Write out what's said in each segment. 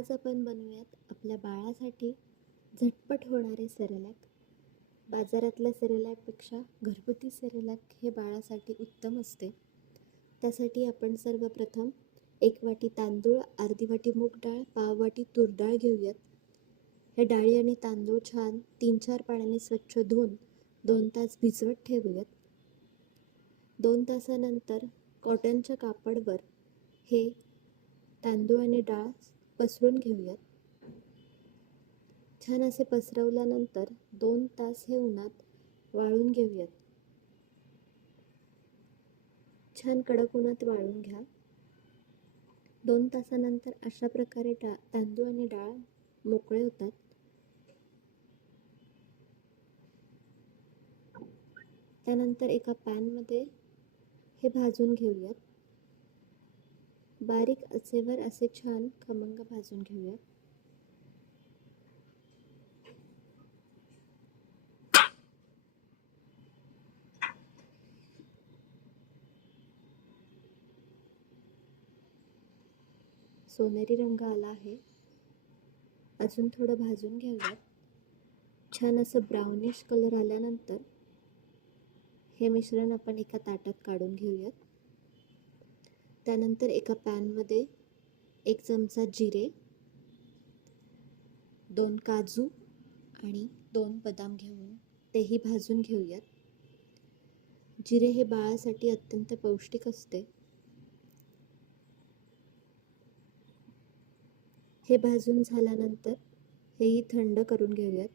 आज आपण बनवूयात आपल्या बाळासाठी झटपट होणारे सेरेलॅक. बाजारातल्या सेरेलॅकपेक्षा घरगुती सेरेलॅक हे बाळासाठी उत्तम असते. त्यासाठी आपण सर्वप्रथम 1 वाटी तांदूळ, अर्धी वाटी मूग डाळ, पाव वाटी तूर डाळ घेऊयात. हे डाळी आणि तांदूळ छान 3-4 पाण्याने स्वच्छ धुवून 2 तास भिजवत ठेवूयात. 2 तासानंतर कॉटनच्या कापडावर हे तांदूळ आणि डाळ पसरून घेऊयात. छान असे पसरवल्यानंतर 2 तास हे उन्हात वाळून घेऊयात. छान कडक उन्हात वाळून घ्या. 2 तासानंतर अशा प्रकारे तांदूळ आणि डाळ मोकळे होतात. त्यानंतर एका पॅनमध्ये हे भाजून घेऊयात. बारीक आचेवर असे छान खमंग भाजून घेऊयात. सोनेरी रंग आला आहे. अजून थोडं भाजून घेऊयात. छान असं ब्राउनिश कलर आल्यानंतर हे मिश्रण आपण एका ताटात काढून घेऊयात. त्यानंतर एका पॅनमध्ये 1 चमचा जिरे, 2 काजू आणि 2 बदाम घेऊन तेही भाजून घेऊयात. जिरे हे बाळासाठी अत्यंत पौष्टिक असते. हे भाजून झाल्यानंतर हेही थंड करून घेऊयात.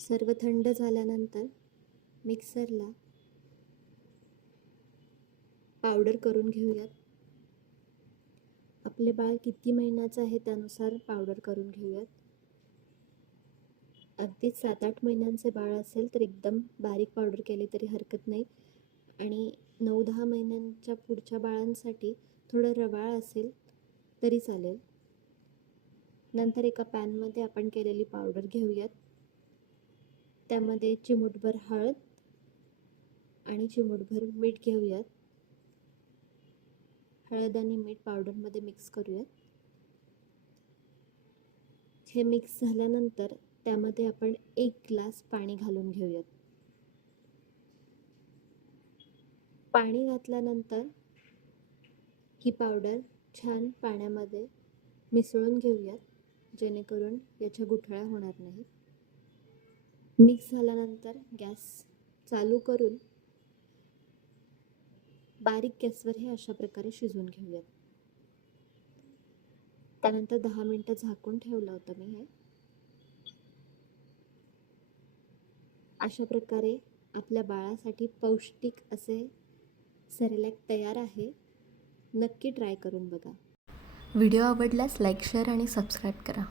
सर्व थंड झाल्यानंतर मिक्सरला पावडर करून घेऊयात. आपले बाळ किती महिन्याचं आहे त्यानुसार पावडर करून घेऊयात. अगदी 7-8 महिन्यांचे बाळ असेल तर एकदम बारीक पावडर केली तरी हरकत नाही, आणि 9-10 महिन्यांच्या पुढच्या बाळांसाठी थोडं रवाळ असेल तरी चालेल. नंतर एका पॅनमध्ये आपण केलेली पावडर घेऊयात. त्यामध्ये चिमूटभर हळद आणि चिमूटभर मीठ घेऊयात. हळद आणि मीठ पावडरमध्ये मिक्स करूयात. हे मिक्स झाल्यानंतर त्यामध्ये आपण 1 ग्लास पाणी घालून घेऊयात. पाणी घातल्यानंतर ही पावडर छान पाण्यामध्ये मिसळून घेऊयात, जेणेकरून याच्या गुठळ्या होणार नाहीत. मिक्स झाल्यानंतर गॅस चालू करून बारीक गॅसवर हे अशा प्रकारे शिजवून घेऊयात. त्यानंतर 10 मिनिटं झाकून ठेवलं होतं मी हे. अशा प्रकारे आपल्या बाळासाठी पौष्टिक असे सेरेलॅक तयार आहे. नक्की ट्राय करून बघा. व्हिडिओ आवडल्यास लाईक, शेअर आणि सबस्क्राईब करा.